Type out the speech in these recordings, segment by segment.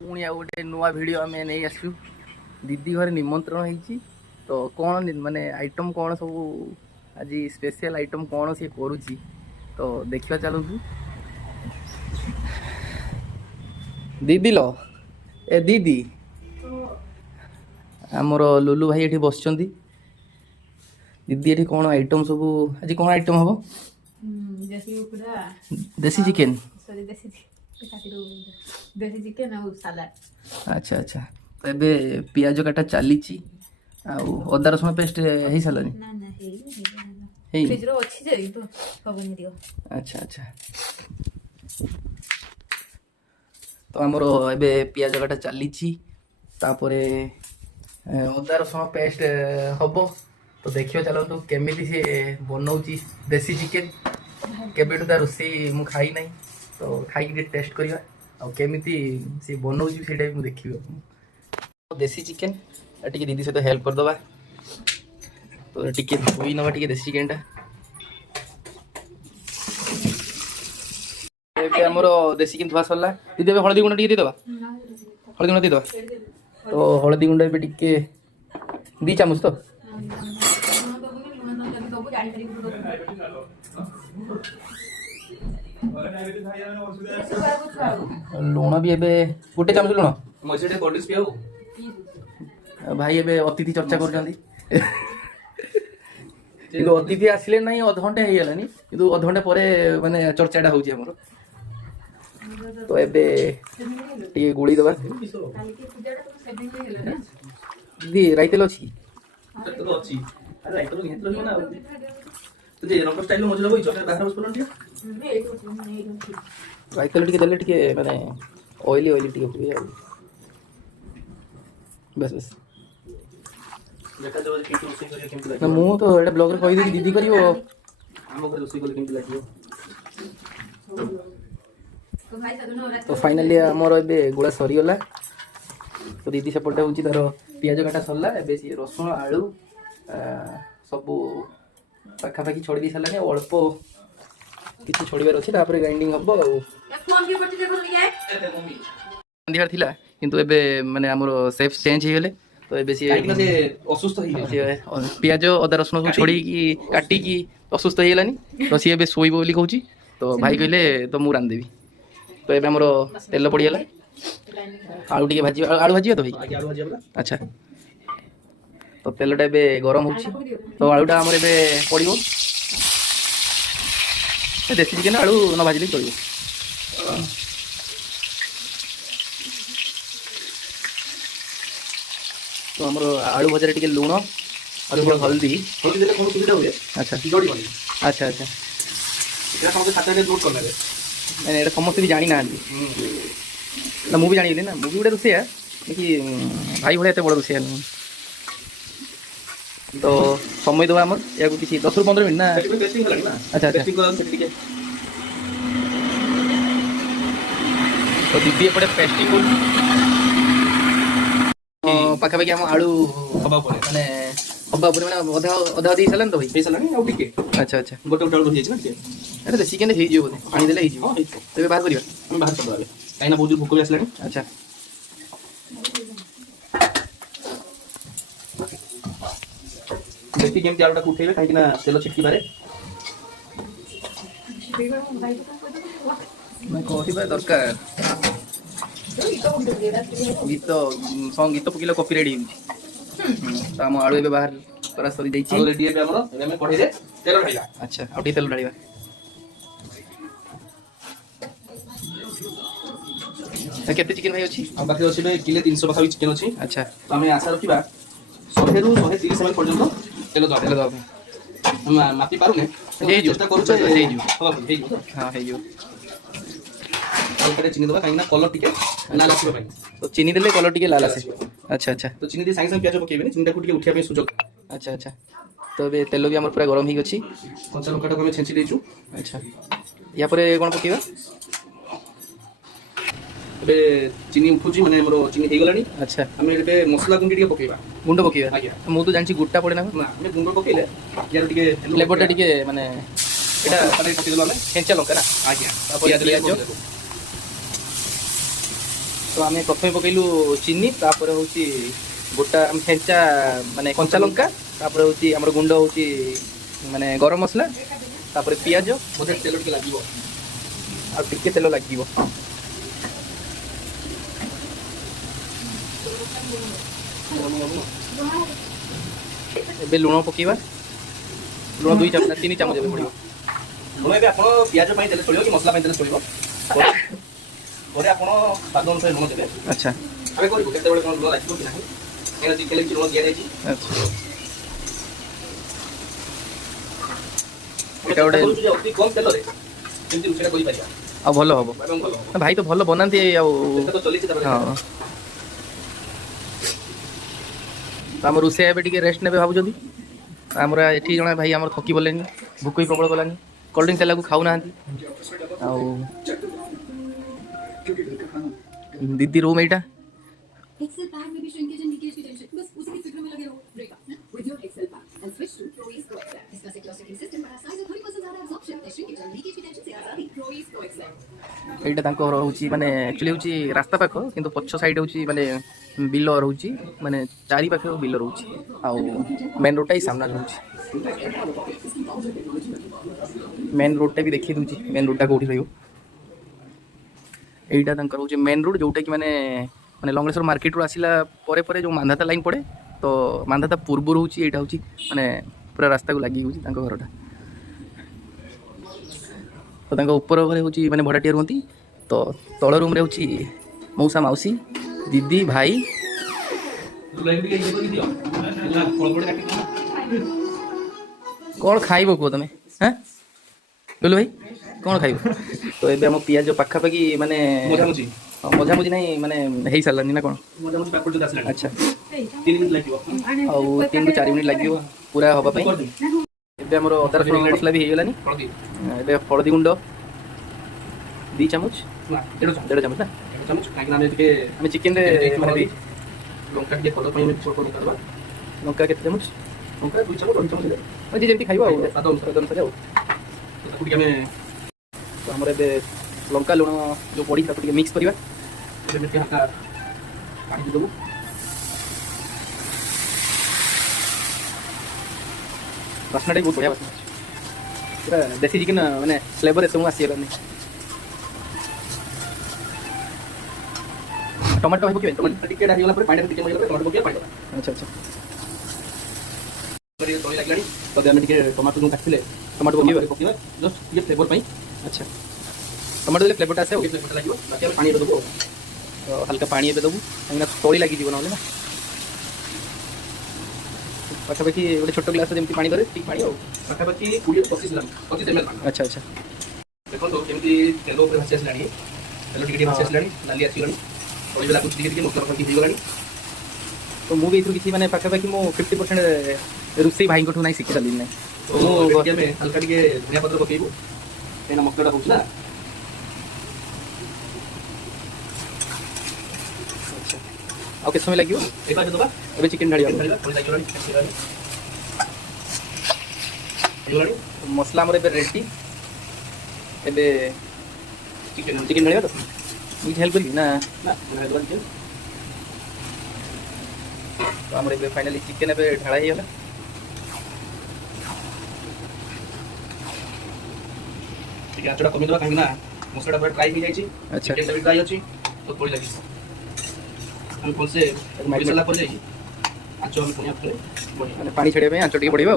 पुणी आ गोटे नुआ भिडियो आम नहीं आसु दीदी घर निमंत्रण होती तो कौन माने आइटम कौन सब आज स्पेशल आइटम कौन सी करुच्ची तो देखा चलतु दीदी लो ए दीदी आमर लुलु भाई ये बस दीदी ये कौन आइटम सब आज कौन आइटम हम देसी चिकेन देसी चिकेन और सलाड। अच्छा अच्छा तो ये पियाज काटा चली अदा रसुण पेस्ट हो सारे ना ना हे फ्रिज रो अछि जे तो हबनी दियो। अच्छा अच्छा तो आमर ए पियाज काटा चली अदा रसुण पेस्ट हम तो देखिए चलतु केमी सी बनाऊँगी देसी चिकेन केबेठू तार रोषेई मु खाई ना तो खाई टेस्ट करवा आमी सी बनाऊँगी से देखी देसी चिकेन टी दीदी सहित हेल्प करदे तो टी धोई नवा टी देसी चिकेन आमर देसी चिकेन धुआ सरला दीदी ए हलदी गुंड टे हलदी गुंड देदेबा तो हलदी गुंड ए टे 2 चामच तो लुण भी एबे गोटे चामच लुण भाई एबे अतिथि चर्चा कर अतिथि आसिले ना अधघंटे हो गलानी कि अधघंटे पर माने चर्चाटा होची हमर तो एबे टी गुड़ी दबा दीदी राइतेल अछि राइतेल टी देले टी माने ऑयली ऑयली टी हुए बस बस ना मु तो एटा ब्लॉग रे कहि दीदी करियो हम घर रोसी कोले केमति लागियो तो फाइनली हमर एबे गुळा सरी गला तो दीदी सपोर्ट होची तार पियाज काटा सरला एबे सी रसुण आलू सब पाखापाखि छोड़ दी सारे अल्प किसी छोड़बार अच्छे ग्राइंडिंग हम गांधीहार थिला किंतु एबे माने हमर शेफ चेंज हो गले तो एबे सी असुस्थ हो पियाज अदा रसुण सब छोड़ी की काटी की असुस्थ हो गलानी तो सी एबे सोइब बोली कहूची तो भाई कहले तो मु रान देबी तो एबे हमर तेल पड़ी गला आलू टिके भाजी आलू भाजी तो भाई अच्छा तो तेलटा एबे गरम होची तो आलूटा हमर एबे पड़िबो देसी चिकेन आलू न भाजिले चलिबो तो हमर आलू भजा टिके लूण और हल्दी देले कोन सुविधा होय अच्छा जोड़ी बनी अच्छा अच्छा एटा समझ खाता के नोट करले माने एटा समस्त भी जानि ना ना मु भी जानि ना मु भी गोटे रोसिया कि भाई भले एते बड़ रोसिया तो समय दबा आमर या किसी 10 ରୁ 15 मिनट ना अच्छा अच्छा तो दीदी एपटे पेस्टिंग पाखापाखि आम आलू हवा माने हवा माने अधा अधा दी सालन तो भाई सालानी आ टिके अच्छा अच्छा गोटे गोटे आलू हो ना एटा देसी चिकेन हे जिवो बोले पानी देले हे जिवो तबे बाहर करिया हम बाहर कर देबा काइना बहुत भूख भी आसलानी अच्छा देखी केमती आलूटा उठेबे काहे ना तेल छिटकी बारे मैं कहबा दरकार गीत सॉन्ग गीत पकिला कॉपी रेडी तो हम आलू एबे बाहर करा सरी दैछि आलू रेडी एबे हमरो एबे में कढे दे तेल ढालिबा अच्छा आउटी तेल ढालिबा केते चिकन भाई अछि हम बाकी अछि बे किले 300 पाखा चिकन अछि अच्छा तो हमें आशा रखिबा 100 ରୁ 130 ml पर्यंत तेल दबा हम मापी पारुने हे जो चेष्टा करू हे जो हे जो हां हे जो चीनी दबा कहीं कलर टिके लाल आसो भाई तो चीनी देले कलर टिके लाल आसे अच्छा अच्छा तो चीनी दे संग संग प्याज पकेबे चीनी को टिके उठिया पे सुजोग अच्छा अच्छा तो बे तेल भी हमर पूरा गरम ही अछि कंचा लंका को हम छेंची देछु अच्छा या परे कोन पकेबा बे चीनी उठुची माने हमरो चीनी हे गलानी अच्छा हम एबे मसला गुंडी टिके पकेबा गुंड पकेबा आज्ञा मु तो जानची गुट्टा पड़े ना हम गुंड पकेले यार टिके फ्लेवरटा टिके माने एटा परे पके देलो हम छेंचा लंका ना आज्ञा पियाज तो आम प्रथम पकईलु चीनी तापर हूँ गोटा फेंचा माने कंचा लंका तापर हूँ आम गुंड हूँ माने गरम मसला तापर पियाज बोधे तेल टे लगे आगे तेल लगे लुण पकेबा लुण 2 चामच 3 चामच पड़ो लुण ए पियाज तेल चलो कि मसला तेल चलो स्वाद अनुसार लुण देवे अच्छा आगे करूँ केत लुण लगे कि ना चिकेन लुण दिया अति कम तेल रोषेटा कर भल हम भाई तो भल बनाती हाँ आम रोषे ए रेस्ट ने भावुँ आमर ये जन भाई आम थकी बोले भोक भी प्रबल गलानी कोल्ड ड्रिंक्स को खाऊ ना दीदी रूम यहाँ Excel pad में भी shrinkage and leakage की टेंशन बस उसी की फिक्र में लगे रहो breakup with your Excel pad and switch to Prois Pro Excel इसका secure sticking system बड़ा size और 30% ज़्यादा absorption shrinkage and leakage की टेंशन से आज़ादी Prois Pro Excel यहाँ रोचे माने एक्चुअली हूँ रास्ता पाख किंतु पछ साइड हूँ माने बिल रोचे माने चारि पाख बिल रोचे आउ मेन रोडटा ही सामना रोचे मेन रोडटा भी देखी दूसरी मेन रोडटा कौटी रही यहाँ रोचे मेन रोड जोटा कि माने माने लंगलेश्वर मार्केट रू आसला परे परे जो मांधाता लाइन पड़े तो मांधाता पूर्व हूँ यहाँ हूँ माने पूरा रास्ता को लगी घरटा तो ऊपर घरे हूँ माने भड़ाटिया रुहति तो तल रूम रे हूँ मौसा मौसी दीदी भाई कौन खाइब कह तुम हाँ बोलो भाई कौन खाइब तो ये आम पियाज पाखापाखि माने मझामुझी नहीं माने हो सारानी ना कौन अच्छा 3 ରୁ 4 मिनट लगे पूरा हाँपाई एवं आम अदा रसुण मसला भी होगलानी हलदी गुंड 2 चामच 1.5 चामच ना आम चिकेन लंका के चामच लंका 2 चामच 2 चामच जी जमी खाइब अनुसार आम लंका लुण जो पड़ी मिक्स करवा पानी देवु बास्नाटा बहुत बढ़िया बास्ना पूरा देसी चिकेन माने फ्लेवर एसमु आसीगलानी टमाटो पके टमाटो टिके डाली गला पानी टिके मइला टमाटो पके पानी अच्छा अच्छा तोली लागलानी तो हम टिके टमाटो को काटले टमाटो पके जस्ट ये फ्लेवर पाई अच्छा टमाटो देले फ्लेवरटा आसे ओके फ्लेवरटा लागियो बाकी पानी देबो हल्का पानी एबे देबो काइना तोली लागी जीवन ना पाखापाखि गोटे छोट ग्लास जमी पानी धरे ठीक पानी पाखापाखि 20-25 ml अच्छा अच्छा देखो तो जमी तेल ऊपर भासी आसला तेल टिके भासी आसला नाली आसगला तोली बेला कुछ टिके मसला पकड़ी हो गलानी तो मु भी किसी माने पाखापाखि मो 50% रोसई भाई को नहीं शिखी सारी ना तो में हल्का टिके धनिया पत्र पकेबो एना मसलाटा होछ ना ओके समय लगे ए चिकेन ढाड़ी मसला आम रेडी एबे चिकेन ढाड़ा तो मुझे हेल्प करी ना तो आम फाइनाली चिकेन ए ढाड़ा ही आँचटा कमीदा कहीं मसला पूरा ट्राई हो जाए अच्छा ट्राई अच्छी तो थोड़ी लगी हम कौन से मसाला पर जाई आंचो हम पुनिया पर माने पानी छड़े पे आंचो टी पड़ीबा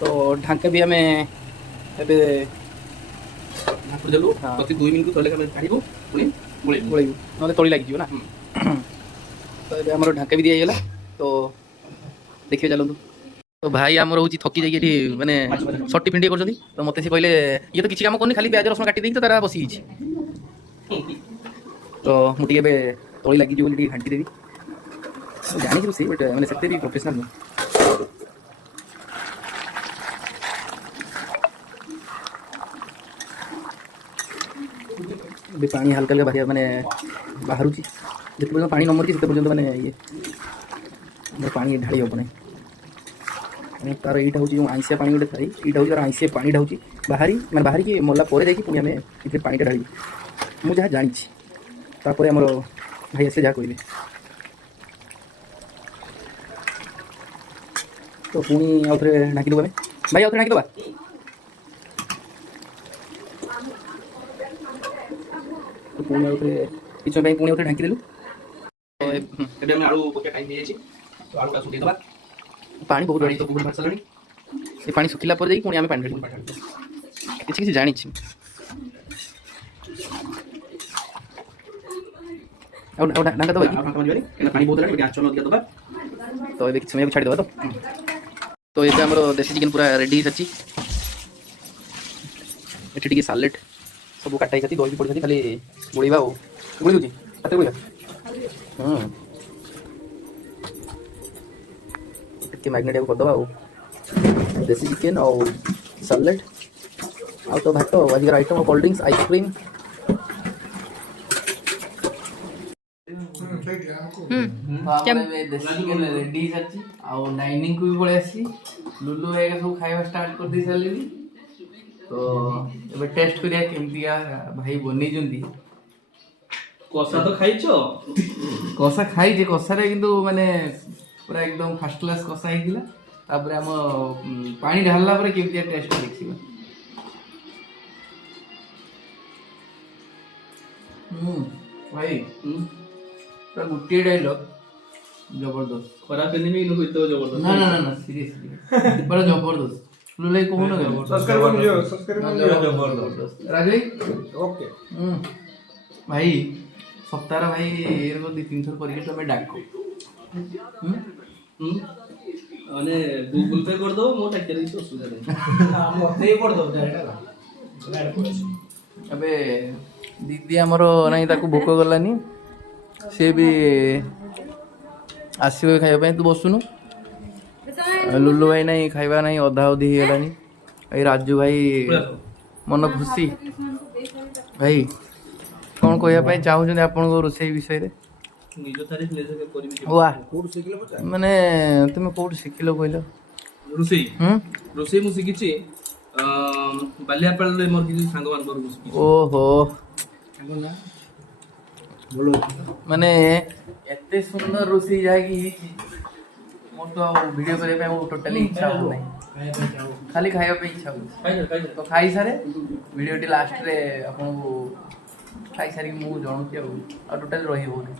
तो ढांका भी हमें एबे ढांक देलु प्रति 2 मिनिट तले हम काढिबो पुनी गोळेबो नले तोली लागि जिवो ना तो एबे हमर ढांका भी दिया गेला तो देखियो चलंतु तो भाई आमर हूँ थकी जाइए माने सटी पिंडी कर तो मत से कहले ये तो किसी काम करनी खाली प्याज रसुण काटी दी तो तारा बसी तो मुझे तली लगी बोली घाटी देवी जानी रोसे बट मैंने से भी प्रोफेशनल नुह पानी हल्का हल्का बाहर माने बाहर जिते पर्यटन पानी नमर से पर्यटन मैंने ये पानी ढाड़ी हम ना तार यहाँ हूँ जो आईसिया पानी गोटे थाई यहाँ हूँ तार आईसिया पानी ढाऊँ बाहरी मैं बाहर की मरला देखी पुणी आम पानी ढाड़ी ମୁଁ ଯାହା ଜାଣିଛି ତାପରେ ଆମର ଭାଇ ଆସିଲେ ଯାହା କହିବେ। ତ ପୁଣି ଆଉ ଥରେ ଢାଙ୍କିଦେବୁ ଆମେ ଭାଇ, ଆଉ ଥରେ ଢାଙ୍କିଦେବା। ତ ପୁଣି ଆଉ ଥରେ କିଛି ସମୟ ପାଇଁ ପୁଣି ଆଉ ଥରେ ଢାଙ୍କିଦେଲୁ। ଏବେ ଆମେ ଆଳୁ ପକେଇବା ଟାଇମ୍ ହେଇଯାଇଛି, ତ ଆଳୁଟା ଶୁଖେଇଦେବା। ପାଣି ବହୁତ ପାଣି ତ ବହୁତ ବାହାରି ସାରିଲାଣି। ସେ ପାଣି ଶୁଖିଲା ପରେ ଯାଇକି ପୁଣି ଆମେ ପାଣି ଢାଳିବୁ। କିଛି କିଛି ଜାଣିଛି। ଆଉ ଢାଙ୍କା ଦେବା କି? ଆଉ ଢାଙ୍କା ମାରିବାନି, କାହିଁକିନା ପାଣି ବହୁତ ହେଲାଣି, ଟିକେ ଆଞ୍ଚ ଅଧିକା ଦେବା। ତ ଏବେ କିଛି ସମୟ ଛାଡ଼ିଦେବା। ତ ଏବେ ଆମର ଦେଶୀ ଚିକେନ୍ ପୁରା ରେଡ଼ି ହେଇସାରିଛି। ଏଠି ଟିକେ ସାଲେଟ୍ ସବୁ କାଟା ହେଇସାରିଛି, ଦହି ବି ପଡ଼ିସାରିଛି, ଖାଲି ଗୋଳେଇବା ଆଉ। ଗୋଳି ଦେଉଛି ହାତରେ ଗୋଳିବା। ଟିକେ ମ୍ୟାଗ୍ନେଟ୍ କରିଦେବା ଆଉ। ଦେଶୀ ଚିକେନ୍ ଆଉ ସାଲେଟ୍ ଆଉ ତ ଭାତ ଆଜିକାର ଆଇଟମ୍, କୋଲ୍ଡ ଡ୍ରିଙ୍କ୍ସ, ଆଇସ୍କ୍ରିମ୍। ଦେଶୀ ଚିକେନ୍ ରେଡ଼ି ହେଇସାରିଛି ଆଉ ଡାଇନିଂକୁ ବି ପଳେଇ ଆସିଛି। ଲୁଲୁ ଭାଇ ସବୁ ଖାଇବା ଷ୍ଟାର୍ଟ କରିଦେଇ ସାରିଲେଣି। ତ ଏବେ ଟେଷ୍ଟ କରିବା କେମିତିକା ଭାଇ ବନେଇଛନ୍ତି। କଷା ତ ଖାଇଛ? କଷା ଖାଇଛି, କଷାରେ କିନ୍ତୁ ମାନେ ପୁରା ଏକଦମ ଫାର୍ଷ୍ଟ କ୍ଲାସ୍ କଷା ହେଇଥିଲା। ତାପରେ ଆମ ପାଣି ଢାଳିଲା ପରେ କେମିତିଆ ଟେଷ୍ଟ ଦେଖିବା। ଭାଇ ପୁରା ଗୋଟିଏ ଡାଇଲଗ ଜବରଦସ୍ତ। ଖରାପ ହେଲିନି ଇନୁ ଏତେ ଜବରଦସ୍ତ। ନା ସିରିୟସଲି ପୁରା ଜବରଦସ୍ତ। ଲୁଲେ କହୁନ ରାଜେଇ ଓକେ ଭାଇ ସପ୍ତାହର ଭାଇ ଏରকম 2-3 ଥର କରିକି ତମେ ଡାକ। ମାନେ ଗୁଗଲ ପେ କରିଦବ, ମୋ ଟାଇକେରେ କିଛି ଅସୁବିଧା ନାହିଁ। ମତେ କରିଦବ ଏବେ ଦିଦି ଆମର ନାହିଁ, ତାକୁ ଭୋକ ଗଲାନି, ସିଏ ବି ଆସିବ ଖାଇବା ପାଇଁ। ତୁ ବସୁନୁ। ଲୁଲୁ ଭାଇ ନାହିଁ, ଖାଇବା ନାହିଁ, ଅଧା ଅଧି ହେଇଗଲାନି। ଏଇ ରାଜୁ ଭାଇ ମନ ଖୁସି। ଭାଇ କ'ଣ କହିବା ପାଇଁ ଚାହୁଁଛନ୍ତି ଆପଣଙ୍କ ରୋଷେଇ ବିଷୟରେ? ନିଜ ତାରିଫ ନିଜେ କରିବି। ୱା, ମାନେ ତୁମେ କୋଉଠି ଶିଖିଲ କହିଲ? ରୋଷେଇ ମୁଁ ଶିଖିଛି ବାଲିଆପାଳରେ ମୋର କିଛି ସାଙ୍ଗମାନଙ୍କ ଘରକୁ ଶିଖିଛି। ଓହୋ, ମାନେ ଏତେ ସୁନ୍ଦର ରୋଷେଇ ଯାହାକି ହେଇଛି, ମୋର ତ ଆଉ ଭିଡ଼ିଓ କରିବା ପାଇଁ ଟୋଟାଲି ଇଚ୍ଛା ହଉନାହିଁ, ଖାଲି ଖାଇବା ପାଇଁ ଇଚ୍ଛା ହଉଛି। ତ ଖାଇସାରେ ଭିଡ଼ିଓଟି ଲାଷ୍ଟରେ ଆପଣଙ୍କୁ ଖାଇସାରିକି ମୁଁ ଜଣଉଛି ଆଉ ଟୋଟାଲି ରହି ହଉନି।